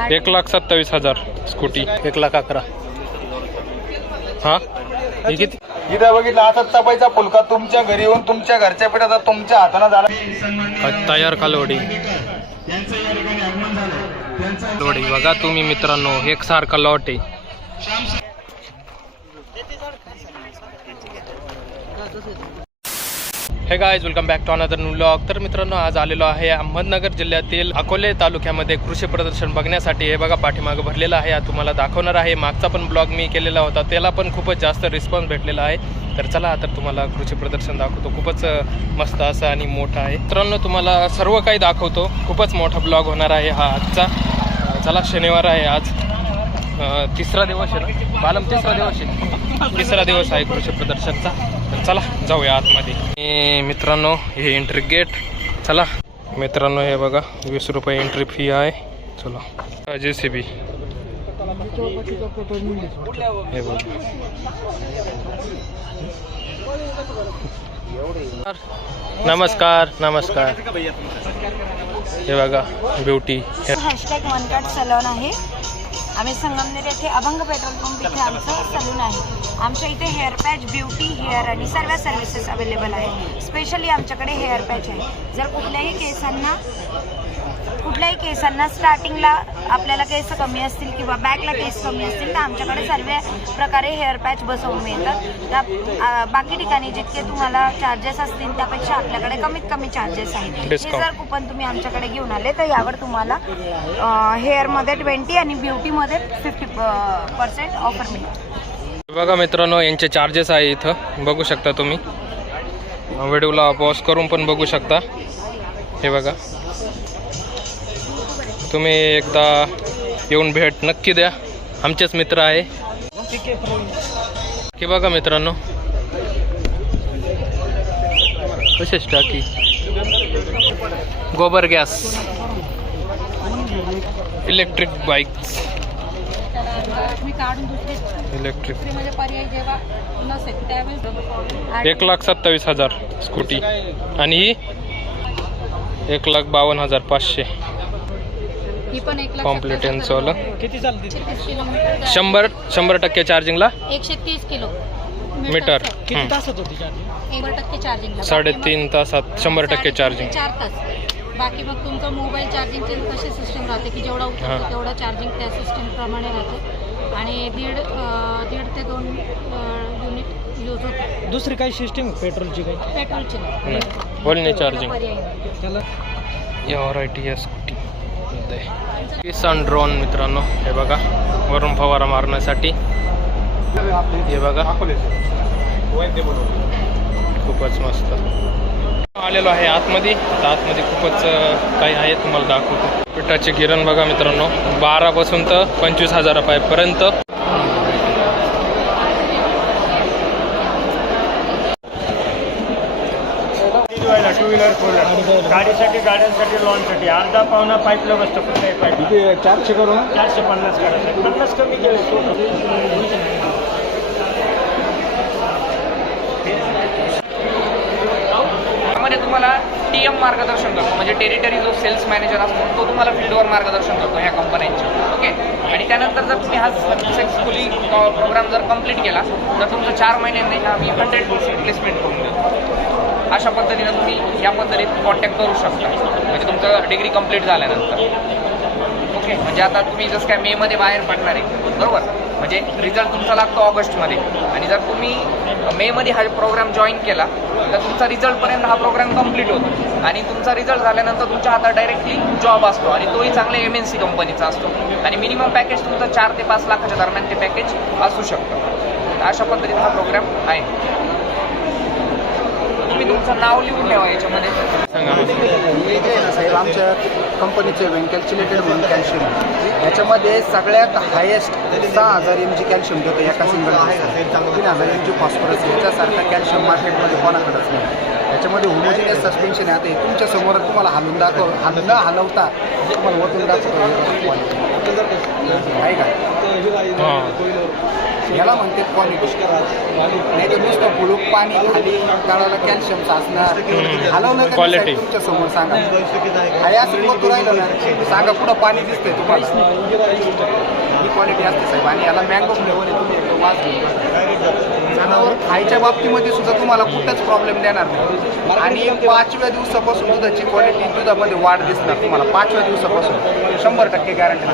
एक लाख सत्तावीस हजार स्कूटी. एक लाख अकरा. हा? हे किती? इथं बघितलं आता चपाईचा फुलका तुमच्या घरी येऊन तुमच्या घरच्या पिठाचा तुमच्या हाताने झाला. का- तयार कालवडी. कालवडी बघा तुम्ही मित्रांनो एक सारखा लॉट आहे. हे guys welcome back to another new blog तर मित्रांनो आज आलेलो आहे अहमदनगर जिल्ह्यातील अकोले तालुक्यामध्ये कृषी प्रदर्शन बघण्यासाठी. हे बघा पाठीमागं भरलेलं आहे. आज तुम्हाला दाखवणार आहे. मागचा पण ब्लॉग मी केलेला होता. त्याला पण खूपच जास्त रिस्पॉन्स भेटलेला आहे. तर चला तर तुम्हाला कृषी प्रदर्शन दाखवतो. खूपच मस्त असं आणि मोठं आहे. मित्रांनो तुम्हाला सर्व काही दाखवतो. खूपच मोठा ब्लॉग होणार आहे हा आजचा. चला शनिवार आहे आज. तिसरा दिवस आहे ना? बालम तिसरा दिवस आहे. तिसरा दिवस आहे कृषी प्रदर्शनचा. तर चला जाऊया आतमध्ये. हे मित्रांनो हे एंट्री गेट चला. मित्रांनो हे बघा वीस रुपये एंट्री फी आहे. चला. जे सी बी हे बघा. नमस्कार नमस्कार. हे बघा ब्युटी हॅशटॅग मनकाट सलॉन आहे. आम्ही संगमनेर येथे अभंग पेट्रोल पंप इथे आमचं सलून आहे. आमच्या इथे हेअर पॅच ब्युटी हेअर आणि सर्व सर्व्हिसेस अवेलेबल आहे. स्पेशली आमच्याकडे हेअर पॅच आहे. जर कुठल्याही केसांना कुठल्याही केसांना स्टार्टिंगला आपल्याला केस कमी असतील किंवा बॅकला केस कमी असतील तर आमच्याकडे सर्व प्रकारे हेअर पॅच बसवून मिळतात. त्या बाकी ठिकाणी जितके तुम्हाला चार्जेस असतील त्यापेक्षा आपल्याकडे कमीत कमी चार्जेस आहेत. हे. जर कुपन तुम्ही आमच्याकडे घेऊन आले तर यावर तुम्हाला हेअरमध्ये ट्वेंटी आणि ब्युटीमध्ये फिफ्टी पर्सेंट ऑफर मिळेल. बघा मित्रांनो यांचे चार्जेस आहे इथं. बघू शकता तुम्ही. व्हिडिओला पॉज करून पण बघू शकता. हे बघा. तुम्ही एकदा येऊन भेट नक्की द्या. आमचेच मित्र आहे. की बघा मित्रांनो. विशेष टाकी गोबर गॅस. Electric bikes. इलेक्ट्रिक. एक लाख सत्तावीस हजार स्कूटी. आणि ही एक लाख बावन्न हजार पाचशे. ही पण एक कॉम्प्लीट किती चालते किलोमीटर शंभर शंभर टक्के चार्जिंगला एकशे तीस किलो. मीटर किती. तासात होती चार्जिंग शंभर टक्के चार्जिंग साडेतीन तासात शंभर टक्के चार्जिंग चार तास. बाकी मग तुमचं मोबाईल चार्जिंगचे कशी सिस्टम राहते की जेवढा. उतरतो तेवढा चार्जिंग त्या सिस्टम प्रमाणे राहते. आणि दीड अं, दीड ते दोन युनिट यूज होते. दुसरी काही सिस्टीम पेट्रोलची काही? पेट्रोलचे नाही. बोलणे चार्जिंग पर्याय नाही. त्याला? या व्हरायटी या स्कूटी किसान ड्रोन मित्रांनो हे बघा वरून फवारा मारण्यासाठी. हे बघा. खूपच मस्त. आलेलो आहे आतमध्ये. आता आतमध्ये खूपच काही आहे तुम्हाला दाखवतो. पिठाचे गिरण बघा मित्रांनो बारापासून तर पंचवीस हजारापर्यंत टू व्हीलर फोर व्हीलर गाडीसाठी गाड्यांसाठी लॉनसाठी अर्धा पावणा पाईपला बसतो कुठल्याही पाईप चारशे करून? चारशे पन्नास काढायचं पन्नास कमी केले त्यामध्ये तुम्हाला टी एम मार्गदर्शन करतो. म्हणजे टेरिटरी जो सेल्स मॅनेजर असतो तो तुम्हाला फील्डवर मार्गदर्शन करतो ह्या कंपन्यांचे ओके? आणि त्यानंतर जर तुम्ही हा सक्सेसफुली प्रोग्राम जर कंप्लीट केला तर तुमचं चार महिन्यांनी आम्ही हंड्रेड पर्सेंट प्लेसमेंट करून देतो अशा पद्धतीनं तुम्ही या पद्धतीत कॉन्टॅक्ट करू शकता. म्हणजे तुमचं डिग्री कंप्लीट झाल्यानंतर. ओके म्हणजे आता तुम्ही जसं काय मेमध्ये बाहेर पडणार आहे बरोबर? म्हणजे रिझल्ट तुमचा लागतो ऑगस्टमध्ये. आणि जर तुम्ही मेमध्ये हा प्रोग्राम जॉईन केला तर तुमचा रिझल्टपर्यंत हा प्रोग्राम कंप्लीट होतो. आणि तुमचा रिझल्ट झाल्यानंतर तुमच्या हातात डायरेक्टली जॉब असतो. आणि तोही चांगल्या एम एन सी कंपनीचा असतो. आणि मिनिमम पॅकेज तुमचं चार ते पाच लाखाच्या दरम्यान ते पॅकेज असू शकतं. अशा पद्धतीचा हा प्रोग्राम आहे. तुम्ही तुमचं नाव लिहून ठेवा याच्यामध्ये. हे जे आहे ना. साहेब आमच्या कंपनीचे वेन कॅल्क्युलेटेड म्हणून कॅल्शियम याच्यामध्ये सगळ्यात हायेस्ट सहा हजार एम जी कॅल्शियम देतो एका सिंगल तीन हजार एम जी फॉस्फरस याच्यासारखा कॅल्शियम मार्केटमध्ये कोणाकडेच नाही. याच्यामध्ये होमोजिनियस सस्पेन्शन आहे. आता तुमच्यासमोर तुम्हाला हलवून दाखव हल न हलवता तुम्हाला वतून दाखवतो. आहे का? याला म्हणते क्वालिटी नाही तर नुसतं बुडूक पाणी खाली तळाला कॅल्शियम साचणार. हलवलं का Quality. नाही तुमच्यासमोर? सांगा. आहे असं होत राहिलं ना. सांगा पुढं पाणी दिसतंय तुम्हाला? ही क्वालिटी असते साहेब. आणि याला मँगो फ्लेवर आहे. तुम्ही एकदम वास घेऊन बघा. जनावर खायच्या बाबतीमध्ये सुद्धा तुम्हाला कुठंच प्रॉब्लेम देणार नाही. आणि पाचव्या दिवसापासून दुधाची क्वालिटी दुधामध्ये वाढ दिसणार तुम्हाला. पाचव्या दिवसापासून. शंभर टक्के गॅरंटी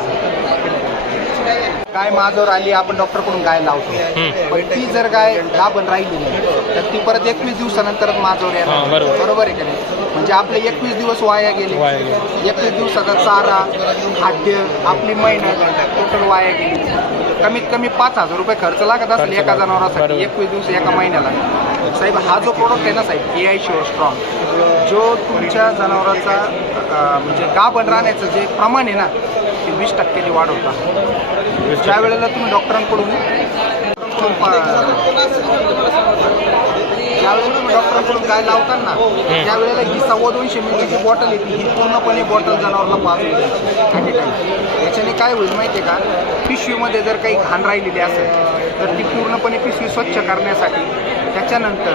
काय माझ्यावर आली आपण डॉक्टरकडून गाय लावतो. पण ती जर गाय गाभण राहिली नाही तर ती परत एकवीस दिवसानंतरच माझ्यावर येणार बरोबर. आहे का नाही? म्हणजे आपले एकवीस दिवस वाया गेले. एकवीस दिवसाचा चारा खाद्य आपली मेहनत टोटल वाया गेली. कमीत कमी पाच हजार रुपये खर्च लागत असेल एका. जनावरासाठी. एकवीस दिवस एका महिन्याला. साहेब हा जो प्रोडक्ट आहे ना साहेब ए आय शुअर स्ट्रॉंग जो तुमच्या जनावराचा म्हणजे गाभण राहण्याचं जे प्रमाण आहे ना ते वीस टक्क्याने वाढवता. ज्या वेळेला तुम्ही डॉक्टरांकडून ज्यावेळेला तुम्ही डॉक्टरांकडून गाय लावताना त्यावेळेला ही सव्वा दोनशे मिलीची बॉटल येते ही पूर्णपणे बॉटल जनावरला द्यायची आणि याच्याने काय होईल माहिती आहे का पिशवीमध्ये जर काही घाण राहिलेली असेल तर ती पूर्णपणे पिशवी स्वच्छ करण्यासाठी त्याच्यानंतर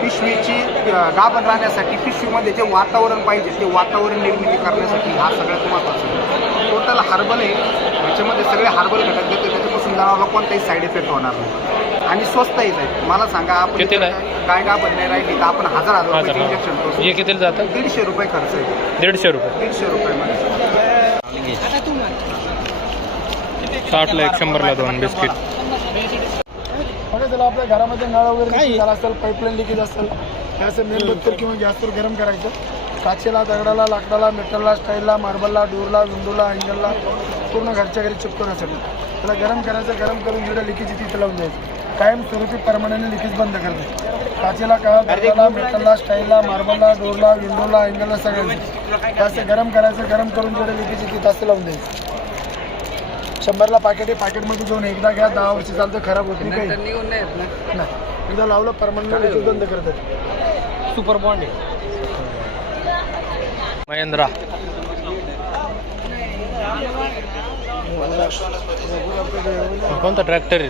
पिशवीची गाभण राहण्यासाठी पिशवीमध्ये जे वातावरण पाहिजे ते वातावरण निर्मिती करण्यासाठी हा सगळ्यात महत्त्वाचा टोटल हार्बल आहे. याच्यामध्ये सगळे हार्बल घटक देतो त्याच्यापासून जनावरला कोणताही साईड इफेक्ट होणार नाही. आणि स्वस्तही जाईल मला सांगा आपण कितीला जर आहे? गाय गाभण नाही राहिली तर आपण हजार हजार हां रुपये तर इंजेक्शन हां करू. हे कितीला जातं? दीडशे रुपये खर्च आहे. दीडशे रुपये. दीडशे रुपये साठला एक शंभरला दोन बिस्किट. म्हणजे त्याला आपल्या घरामध्ये नळ वगैरे लिकेज झाला असेल? पाईपलाईन लिकेज असेल? हे असं मेणबत्तर किंवा गॅसवर गरम करायचं? काचेला दगडाला लाकडाला मेटलला स्टाईलला मार्बलला डोरला विंडोला अँगलला पूर्ण घरच्या घरी चिपकवण्यासाठी त्याला गरम करायचं गरम करून जेवढं लिकेज तिथे लावून द्यायचं. कायम स्वरूपी परमानंट लिकेज बंद करायचं काचेला काळा दगडाला मेटलला स्टाईलला मार्बलला डोरला विंडोला अँगलला सगळ्यांचं असं गरम करायचं गरम करून जेवढं लिकेज येते तसं लावून द्यायचं. शंभरला पाकिट आहे पाकिटमध्ये जाऊन एकदा घ्या दहा वर्ष चालतं खराब होत नाही काही. नाही एकदा लावलं परमनंट लिकेज बंद करतात. Super bond Mahindra. कोणता ट्रॅक्टर आहे?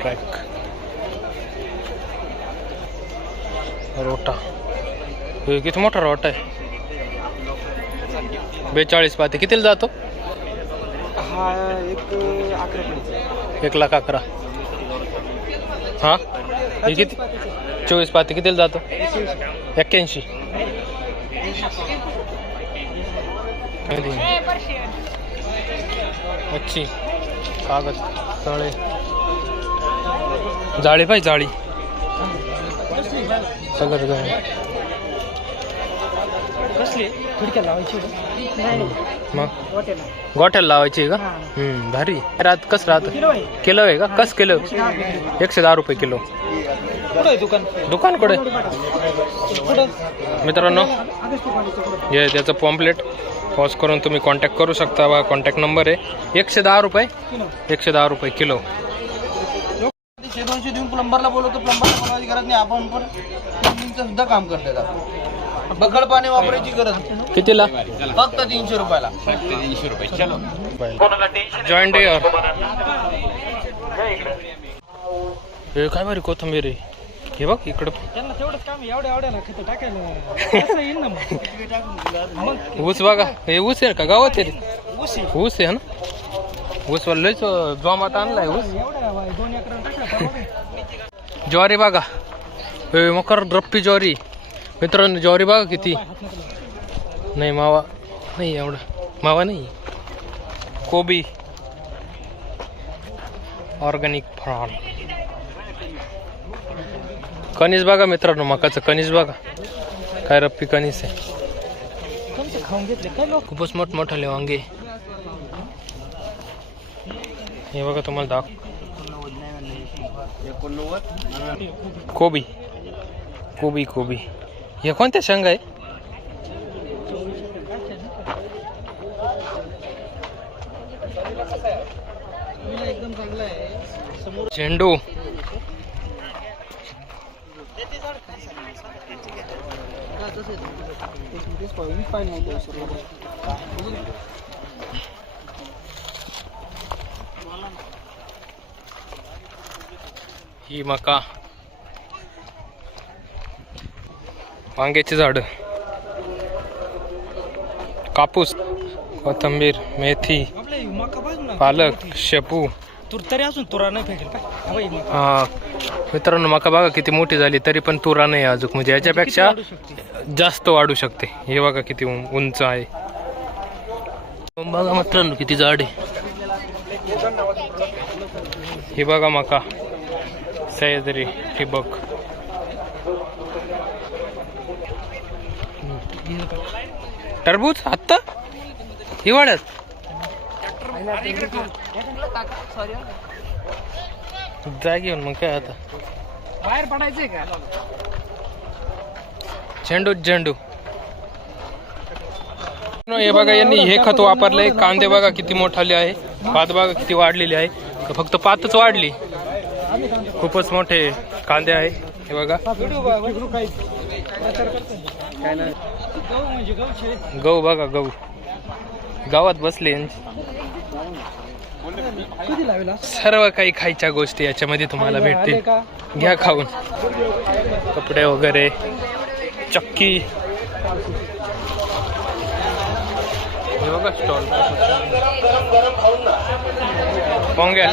ट्रॅक रोटा. किती मोठा रोटा आहे? बेचाळीस पाते. कितीला जातो? हा एक अकरा एक लाख अकरा. हां? हे किती? चोवीस पाते कितीला जातो? एक्क्याऐंशी. अच्छी. कागद तळे. जाळी पाहिजे जाळी. सगळं जाळी. खिडक्या लावायची मग? गोठ्याला लावायची आहे का हम्म, भारी. रात कसं राहतं? किलो आहे. का? कस किलो? एकशे दहा रुपये किलो. कुठं आहे दुकान? दुकान कुठे कुठं? मित्रांनो हे त्याचं पॉम्पलेट. पॉज करून तुम्ही कॉन्टॅक्ट करू शकता. बा कॉन्टॅक्ट नंबर आहे. एकशे दहा रुपये? एकशे दहा रुपये किलो. दोनशे देऊन प्लंबरला बोलवतो. प्लंबरला बोलवायची गरज नाही. आपण पण सुद्धा काम करतात बकड पाणी वापरायची गरज नाही. कितीला? फक्त तीनशे रुपयाला. जॉईंट डिअर हे काय बरी कोथंबीर आहे? हे बघ इकडं. त्यांना तेवढंच काम आहे, एवढ्या एवढ्या टाकायला कसं येईल ना मग. मग ऊस बघा हे ऊस आहे का? गावात आहे रे? उशी ऊस आहे ना? ऊस लयच जोमात आणलाय ऊस. एवढ्या दोन एकर टाकला ज्वारी बघा. हे मकर रप्पी ज्वारी. मित्रांनो ज्वारी बघा किती. नाही मावा. नाही एवढा. मावा नाही. कोबी. ऑर्गॅनिक फळ कणीस बघा मित्रांनो मकाचं कणीस बघा. काय रप्पी कणीस आहे. खूपच खाऊन घेतले काय खूपच मोठमोठाले वांगे हे बघा तुम्हाला दाख कोबी. कोबी कोबी. हे कोणत्या शेंगा आहे? एकदम आहे ही मका. वांग्याची झाड. कापूस कोथंबीर मेथी पालक शेपू. तरी असून तुरा नाही फेकेल हा. मित्रांनो मका बघा किती मोठी झाली तरी पण तुरा नाही अजून. म्हणजे याच्यापेक्षा जास्त वाढू शकते. हे बघा किती उंच आहे. बघा मित्रांनो किती जाड आहे हे बघा मका. सह्याद्री ठिबक. टरबूज? आत्ता? हिवाळ्यात? जाय घेऊन मग काय आता? बाहेर पडायचंय का? झेंडू झेंडू. हे बघा यांनी हे खत वापरलंय. कांदे बघा किती मोठाले आहे. पात बघा किती वाढलेली आहे. फक्त पातच वाढली. खूपच मोठे कांदे आहे. हे बघा. गहू बघा गहू. गावात बसले सर्व काही खायच्या गोष्टी याच्यामध्ये तुम्हाला भेटतील. घ्या खाऊन. कपडे वगैरे चक्की. हे बघा स्टॉल पोंग्या.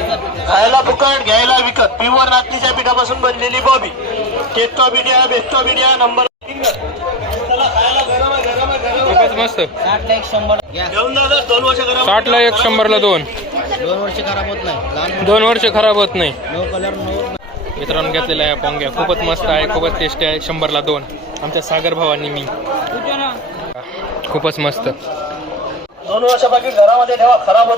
खायला फुकट घ्यायला विकत. प्युअर नाचणीच्या पिठापासून बनलेली बॉबी. केटो बिडिया बेस्टो बिडिया नंबर चला खायला गरम आहे गरम आहे गरम खूपच मस्त एक शंभर दादा दोन वर्ष गरम साठला एक शंभरला दोन. दोन वर्ष खराब होत नाही. दोन वर्ष खराब होत नाही. नो कलर नो मित्रांनो घेतलेल्या आहे पोंग्या खूपच मस्त आहे खूपच टेस्टी आहे. शंभरला दोन. आमच्या सागर भावांनी मी. खूपच मस्त. दोन वर्षापासून घरामध्ये ठेवा खराब होत.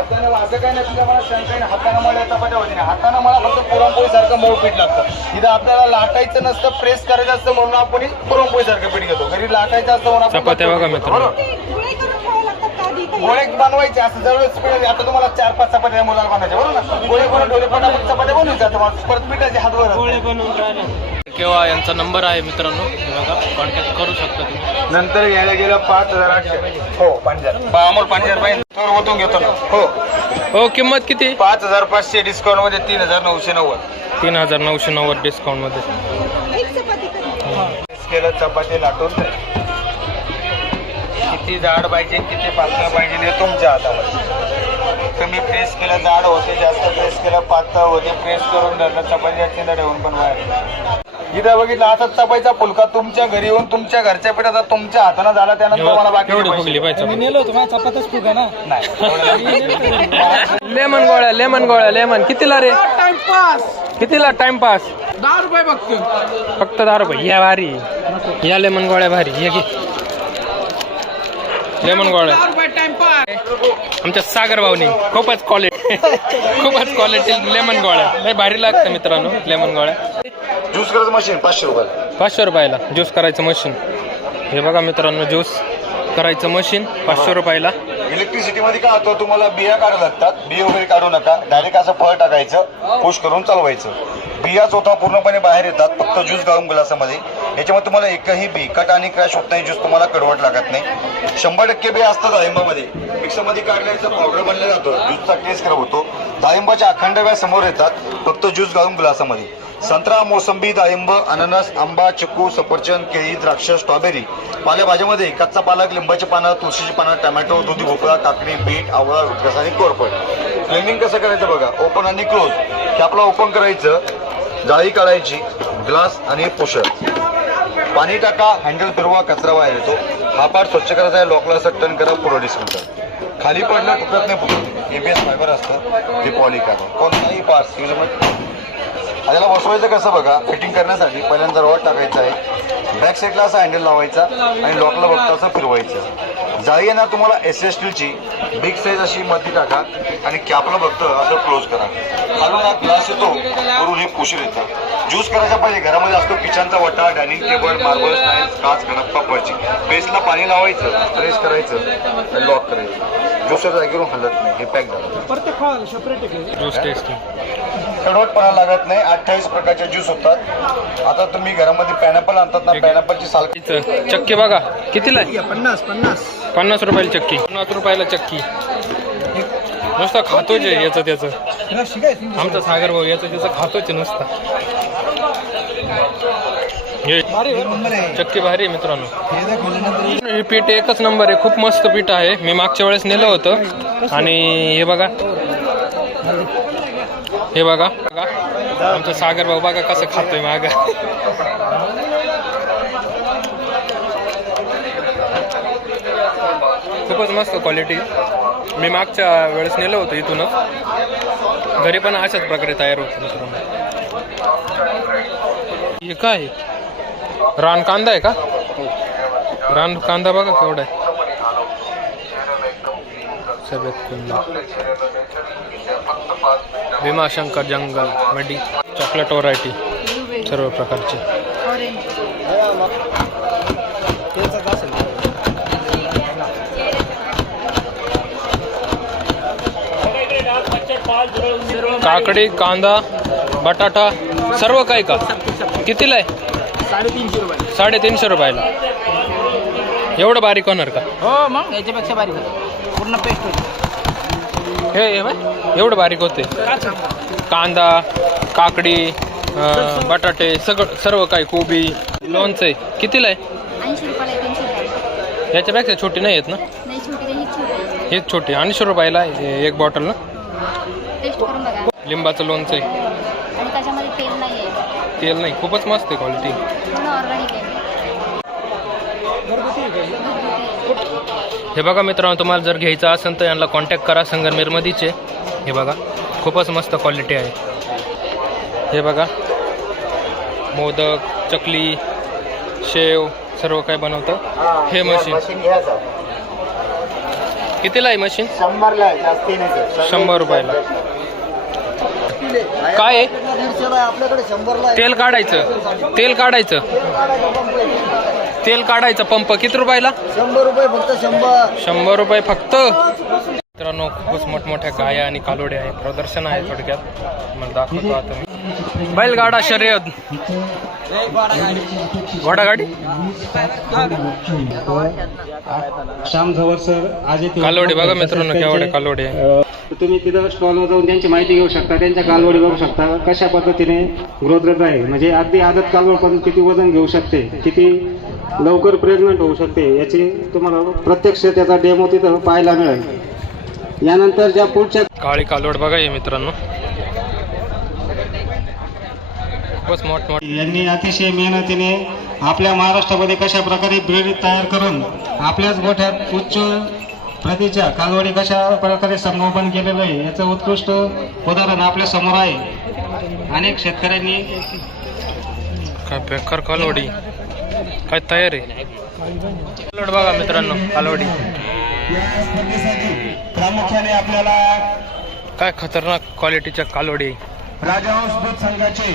गोळा हाताने असं काय नाही तुझ्या मला शंका आहे, हाताने मळल्या चपात्या होती नाही. हाताने मला फक्त पुरणपोळी सारखं मऊ पीठ लागतं. इथं आपल्याला लाटायचं नसतं प्रेस करायचं असतं म्हणून आपण पुरणपोळी सारखं पीठ घेतो. घरी लाटायचं असतं म्हणून आपण चपात्या बघा मित्रांनो. गोळे बनवायचे असं जवळच पीठ आता तुम्हाला चार पाच चपात्या मुलाला बनायचे बरोबर? ना गोळे बनवून ठेवले पटापट चपात्या बनवून जातं. परत पिठाचे हात वर किंवा यांचा नंबर आहे मित्रांनो हे बघा कॉन्टॅक्ट करू शकता तुम्ही. नंतर घ्यायला गेलं पाच हजार आठशे. हो पंजाब अमोल पंजाब पाहिजे. तर ओतून घेतो ना. हो. हो किंमत किती? पाच हजार पाचशे डिस्काउंटमध्ये तीन हजार नऊशे नव्वद. तीन हजार नऊशे नव्वद डिस्काउंटमध्ये केलं चपाती लाटून. किती जाड पाहिजे किती पातळ पाहिजे हे तुमच्या हातामध्ये. कमी प्रेस केलं जाड होते जास्त प्रेस केलं पातळ होते प्रेस करून धरलं चपाती ठेवून पण बाहेर. इथं बघितलं आता चपाईचा फुलका तुमच्या घरी येऊन तुमच्या घरच्या पिठाचा तुमच्या हाताने झाला त्यानंतर मला बाकी चपातच फुगा ना. नाही. लेमन गोळ्या लेमन गोळ्या लेमन. कितीला रे? कितीला टाइमपास दहा रुपये बघतो. फक्त दहा रुपये. या भारी. या लेमन गोळ्या भारी. हे घे लेमन गोळ्या. आमच्या सागर भाऊनी खूपच क्वालिटी खूपच क्वालिटी लेमन गोळ्या. लय भारी लागतं मित्रांनो लेमन गोळ्या. ज्यूस करायचं मशीन पाचशे रुपये पाचशे रुपयाला. ज्यूस करायचं मशीन हे बघा मित्रांनो ज्यूस करायचं मशीन पाचशे रुपयाला. इलेक्ट्रिसिटी मध्ये काय होतं तुम्हाला बिया काढायला लागतात. बिया वगैरे काढू नका. डायरेक्ट असं फळ टाकायचं पुश करून चालवायचं. बिया चोथा पूर्णपणे बाहेर येतात फक्त ज्यूस गाळून ग्लासामध्ये. याच्यामध्ये तुम्हाला एकही बी कट आणि क्रॅश होत नाही ज्यूस तुम्हाला कडवट लागत नाही. शंभर टक्के बिया असतात डाळिंबामध्ये. मिक्सरमध्ये काढल्याचं पावडर बनलं जातं. ज्यूसचा टेस्ट खराब होतो. डाळिंबाच्या अखंड बिया समोर येतात फक्त ज्यूस गाळून ग्लासामध्ये. संत्रा मोसंबी डाळिंब अननस आंबा चिकू सफरचंद केळी द्राक्ष स्ट्रॉबेरी. पालेभाज्यामध्ये कच्चा पालक लिंबाची पानं तुळशीची पानं टमॅटो दुधी भोपळा काकडी बीट आवळा उटकस आणि कोरफड. क्लिनिंग कसं करायचं बघा? ओपन आणि क्लोज हे आपलं ओपन करायचं. जाळी काढायची ग्लास आणि पोषण. पाणी टाका हँडल फिरवा कचरा बाहेर येतो. हा पार्ट स्वच्छ करायचा आहे लॉकला असं टर्न करा पुरो डिस्काउंट खाली पडलं तुटत नाही फुटत एबीएस फायबर असतं ते पॉली करा. कोणताही पार्ट त्याला बसवायचं कसं बघा? फिटिंग करण्यासाठी पहिल्यांदा रॉड टाकायचा आहे. बॅक साईडला असा हँडल लावायचा आणि लॉकला बघता असं फिरवायचं. जाळी येणार तुम्हाला एस एस स्टीलची बिग साईज अशी मध्ये टाका आणि कॅपला बघतं असं क्लोज करा. खालून हा ग्लास येतो वरून हे पुशीर येतं. ज्यूस करायच्या पाहिजे. घरामध्ये असतो किचनचा वटा डायनिंग टेबल मार्बल टाईल्स काच कडप्पा फरची बेसला पाणी लावायचं प्रेस करायचं आणि लॉक करायचं. ज्यूसर जागेवरून हलत नाही. हे पॅक झालं. ज्यूस टेस्टिंग कडवटपणा लागत नाही. अठ्ठावीस प्रकारचे ज्यूस होतात. आता तुम्ही घरामध्ये पॅनापल आणतात ना पॅनापलची साल इथं चक्की बघा. कितीला आहे? पन्नास पन्नास. पन्नास रुपयाला चक्की. पन्नास रुपयाला चक्की. नुसतं खातोच आहे याचं त्याचं. आमचा सागर भाऊ याचं त्याचं खातोच आहे नुसता. हे चक्की भारी आहे मित्रांनो. हे पीठ एकच नंबर आहे. खूप मस्त पीठ आहे. मी मागच्या वेळेस नेलं होतं. आणि हे बघा. हे बघा. बघा आमचा सागर भाऊ बघा कसं खातोय माग. खूपच मस्त क्वालिटी मी मागच्या वेळेस नेलं होतं इथूनच घरी पण अशाच प्रकारे तयार होत हे काय? रान कांदा आहे का? रान कांदा बघा केवढा आहे. सगळ्यात भीमाशंकर जंगल मडी. चॉकलेट व्हरायटी सर्व प्रकारची. काकडी कांदा बटाटा सर्व काय का? कितीला आहे? साडेतीनशे रुपये साडेतीनशे रुपयाला. एवढं बारीक होणार का? हो मग. याच्यापेक्षा बारीक होतं. पूर्ण पेस्ट होती हे एवढं बारीक होते. कांदा काकडी बटाटे सगळं सर्व काय कोबी लोणचं आहे. कितीला आहे? याच्यापेक्षा छोटी नाही आहेत ना? हेच छोटी ऐंशी रुपयाला आहे एक बॉटल ना. लिंबाचं लोणचं आहे. तेल नाही. खूपच मस्त आहे क्वालिटी हे बघा मित्रांनो तुम्हाला जर घ्यायचं असेल तर यांना कॉन्टॅक्ट करा संगमनेरमध्येच हे बघा खूपच मस्त क्वालिटी आहे. हे बघा मोदक चकली शेव सर्व काय बनवतं? हे मशीन कितीला आहे मशीन शंभर रुपयाला. काय तेल काढायचं. तेल काढायचं. तेल काढायचं पंप. किती रुपयाला? शंभर रुपये फक्त शंभर. शंभर रुपये फक्त. मित्रांनो खूपच मोठमोठ्या गाया आणि कालोडे आहे प्रदर्शन आहे थोडक्यात. मला दाखवतो आता मी. बैलगाडा शर्यत. घोडागाडी श्याम झवर सर तिवारी कालोडे बघा मित्रांनो केवढे कालोडे तुम्ही तिथं स्टॉलवर जाऊन त्यांची माहिती घेऊ शकता त्यांच्या कालवडी बघू शकता. कशा पद्धतीने ग्रोथ रेट आहे? म्हणजे अगदी आदत कालवड पण किती वजन घेऊ शकते? किती लवकर प्रेग्नंट होऊ शकते. याची तुम्हाला प्रत्यक्ष त्याचा डेमो तिथं पाहायला मिळेल. यानंतर ज्या पुढच्या काळी कालोड बघा हे मित्रांनो. यांनी अतिशय मेहनतीने आपल्या महाराष्ट्रामध्ये कशा प्रकारे ब्रेड तयार करून आपल्याच गोठ्यात उच्च प्रतीच्या कालवडी कशा प्रकारे संगोपन केलेलं आहे याचं उत्कृष्ट उदाहरण आपल्यासमोर आहे. अनेक शेतकऱ्यांनी कालोडी काय तयार? बघा मित्रांनो कालोडी प्रामुख्याने आपल्याला काय खतरनाक क्वालिटीच्या कालोडी आहे. राजहंस दूध संघाचे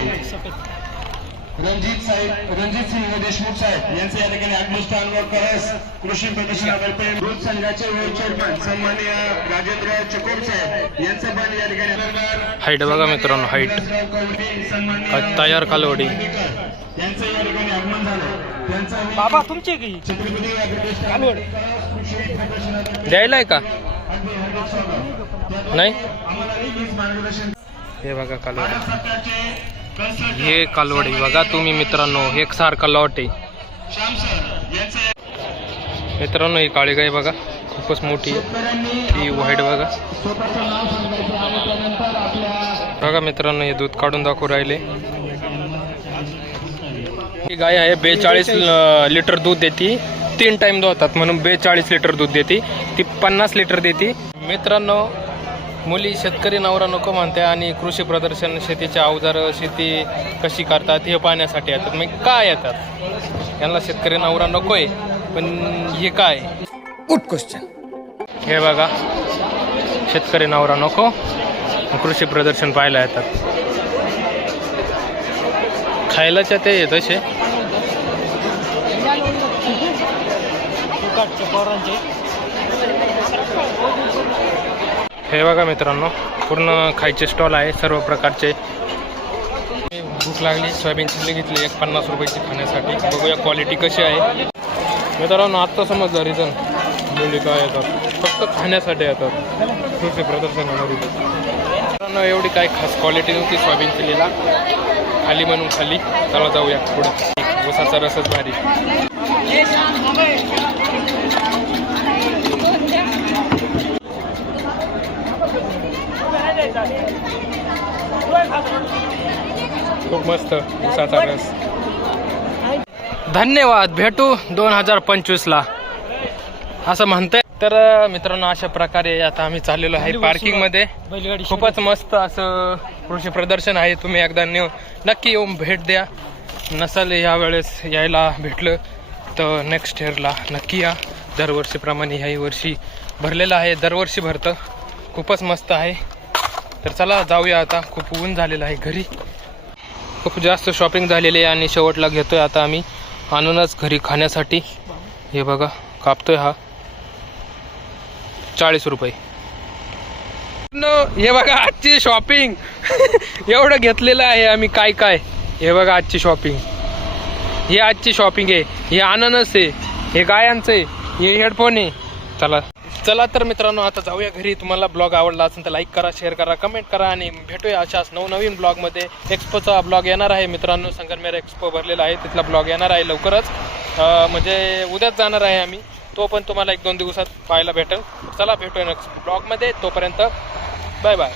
रणजित साहेब रणजित सिंह देशमुख साहेब यांचे या ठिकाणी आत्मस्थान व करस कृषी प्रदर्शनातर्फे दूध संघाचे व्हाईस चेअरमन सन्माननीय राजेंद्र चकोर साहेब यांचे पण या ठिकाणी हाईट बघा मित्रांनो हाईट काय तयार कालोडी यांचं या ठिकाणी आगमन झालं. त्यांचं बाबा तुमचे की? छत्रपती द्यायला आहे का? नाही? हे बघा कालवडी. हे कालवडी बघा तुम्ही मित्रांनो एक सारखा लॉट आहे. मित्रांनो ही काळी गाय बघा. खूपच मोठी आहे. ही व्हाईट बघा. बघा मित्रांनो हे दूध काढून दाखवू राहिले. ही गाय आहे बेचाळीस लिटर दूध देते. तीन टाइम दोहतात म्हणून बेचाळीस लिटर दूध देते. ती पन्नास लिटर देते. मित्रांनो मुली शेतकरी नवरा नको म्हणते आणि कृषी प्रदर्शन शेतीचे अवजारं शेती कशी करतात हे पाहण्यासाठी येतात. मग काय येतात? यांना शेतकरी नवरा नको आहे पण हे काय? गुड क्वेश्चन हे बघा. शेतकरी नवरा नको कृषी प्रदर्शन पाहायला येतात. खायलाच्या ते आहे हे बघा मित्रांनो पूर्ण खायचे स्टॉल आहे सर्व प्रकारचे. भूक लागली सोयाबीन चिल्ली घेतली एक पन्नास रुपयाची खाण्यासाठी. बघूया क्वालिटी कशी आहे. मित्रांनो आत्ता समजलं रिझन मुली काय येतात? फक्त खाण्यासाठी येतात. कृषी प्रदर्शनामध्ये. मित्रांनो एवढी काय खास क्वालिटी नव्हती सोयाबीन चिल्लीला. खाली म्हणून खाली. चला जाऊया पुढे. उसाचा रसच भारी. खूप मस्त उसाचा रस धन्यवाद भेटू दोन हजार पंचवीसला. असं म्हणतंय. तर मित्रांनो अशा प्रकारे आता आम्ही चाललेलो आहे पार्किंगमध्ये. खूपच मस्त असं कृषी प्रदर्शन आहे. तुम्ही एकदा नेऊन नक्की येऊन भेट द्या. नसल यावेळेस यायला भेटलं. तर नेक्स्ट इयरला नक्की या. दरवर्षीप्रमाणे ह्याही वर्षी भरलेलं आहे. दरवर्षी भरतं. खूपच मस्त आहे. तर चला जाऊया आता. खूप ऊन झालेलं आहे घरी. खूप जास्त शॉपिंग झालेली आहे आणि शेवटला घेतोय आता आम्ही. आणूनच घरी खाण्यासाठी. हे बघा कापतोय हा. चाळीस रुपये. न, हे बघा आजची शॉपिंग एवढं घेतलेलं आहे आम्ही काय काय. हे बघा आजची शॉपिंग हे आजची शॉपिंग आहे. हे अननस आहे. हे गायांचं आहे. हे हेडफोन आहे. चला. चला तर मित्रांनो आता जाऊया घरी. तुम्हाला ब्लॉग आवडला असेल तर लाईक करा शेअर करा कमेंट करा आणि भेटूया अशाच नवनवीन ब्लॉगमध्ये एक्सपोचा ब्लॉग येणार आहे मित्रांनो. संगमनेर एक्सपो भरलेला आहे. तिथला ब्लॉग येणार आहे लवकरच. म्हणजे उद्याच जाणार आहे आम्ही. तो पण तुम्हाला एक दोन दिवसात पाहायला भेटेल. चला भेटूया नेक्स्ट ब्लॉगमध्ये तोपर्यंत बाय बाय